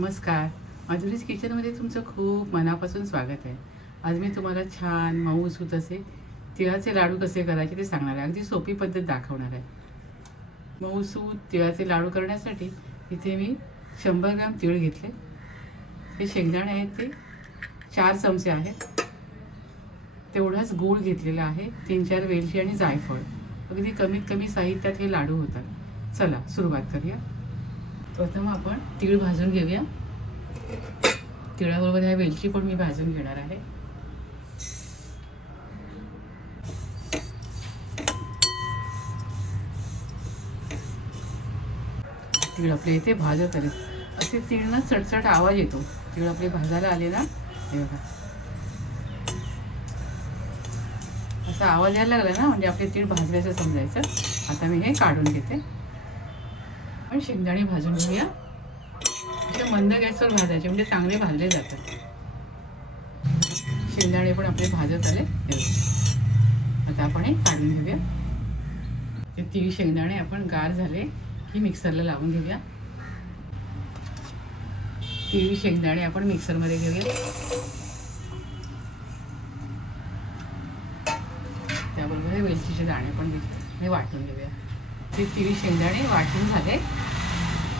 नमस्कार. माधुरीज किचनमध्ये तुमचं खूप मनापासून स्वागत आहे. आज मी तुम्हाला छान मऊसूत असे तिळाचे लाडू कसे करायचे ते सांगणार आहे. अगदी सोपी पद्धत दाखवणार आहे. मऊसूत तिळाचे लाडू करण्यासाठी इथे मी 100 ग्राम तीळ घेतले. हे शेंगदाणे आहेत ते 4 चमचे आहेत. तेवढाच गूळ घेतलेला आहे, 3-4 वेलची आणि जायफळ. अगदी कमीत कमी साहित्यात हे लाडू होतात. चला सुरुवात करूया. प्रथम आपण तीळ भाजून घेऊया. तिळाबरोबर ह्या वेलची पण मी भाजून घेणार आहे. तीळ आपले इथे भाजत आले. असे तीळ ना चटचट आवाज येतो. तीळ आपले भाजायला आले ना, हे बघा असा आवाज यायला लागला ना म्हणजे आपले तीळ भाजल्याचं समजायचं. आता मी हे काढून घेते. पण शेंगदाणे भाजून घेऊया. असे मंद गॅसवर भाजायचे म्हणजे चांगले भाजले जातात. शेंगदाणे पण आपले भाजत आले. आता आपण हे काढून घेऊया. ते तीळ शेंगदाणे आपण गार झाले की मिक्सरला लावून घेऊया. तीळ शेंगदाणे आपण मिक्सरमध्ये घेऊया. त्याबरोबर हे वेलचीचे दाणे पण हे वाटून घेऊया. ते तीळ शेंगदाणे वाटून झाले.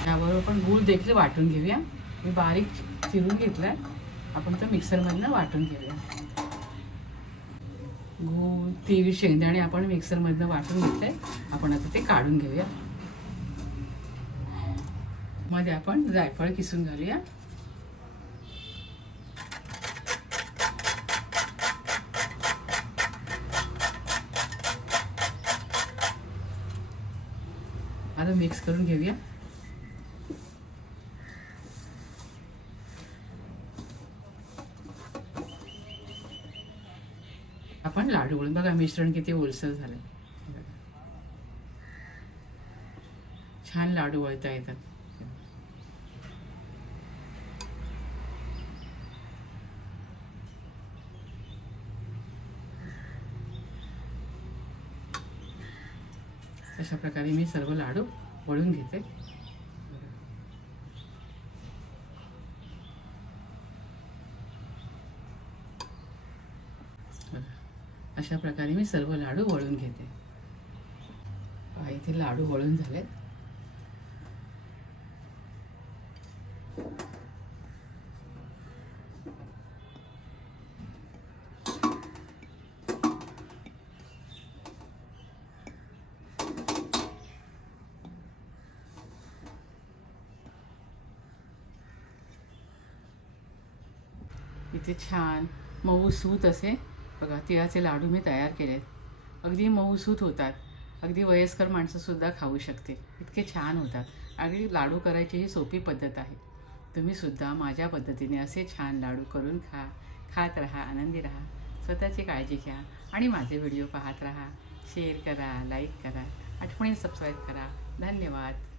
त्याबरोबर पण गूळ देखील वाटून घेऊया. मी बारीक चिरून घेतलाय. आपण तो मिक्सरमधनं वाटून घेऊया. गूळ तीळ शेंगदाणे आपण मिक्सरमधनं वाटून घेतलंय. आपण आता ते काढून घेऊया. मध्ये आपण जायफळ किसून घालूया. आता मिक्स करून घेऊया. आपण लाडू वळून बघा मिश्रण किती ओलसर झालंय. छान लाडू वळता येतात. अशा प्रकारे मी सर्व लाडू वळून घेते. अशा प्रकारे मी सर्व लाडू वळून घेते. इथे लाडू वळून झाले. इथे छान मऊसूत असे बघा तिळाचे लाडू मी तयार केलेत. अगदी मऊसूत होतात. अगदी वयस्कर माणसंसुद्धा खाऊ शकते. इतके छान होतात. अगदी लाडू करायची ही सोपी पद्धत आहे. तुम्हीसुद्धा माझ्या पद्धतीने असे छान लाडू करून खात राहा, आनंदी राहा. स्वतःची काळजी घ्या आणि माझे व्हिडिओ पाहत राहा. शेअर करा, लाईक करा, आठवणीने सबस्क्राईब करा. धन्यवाद.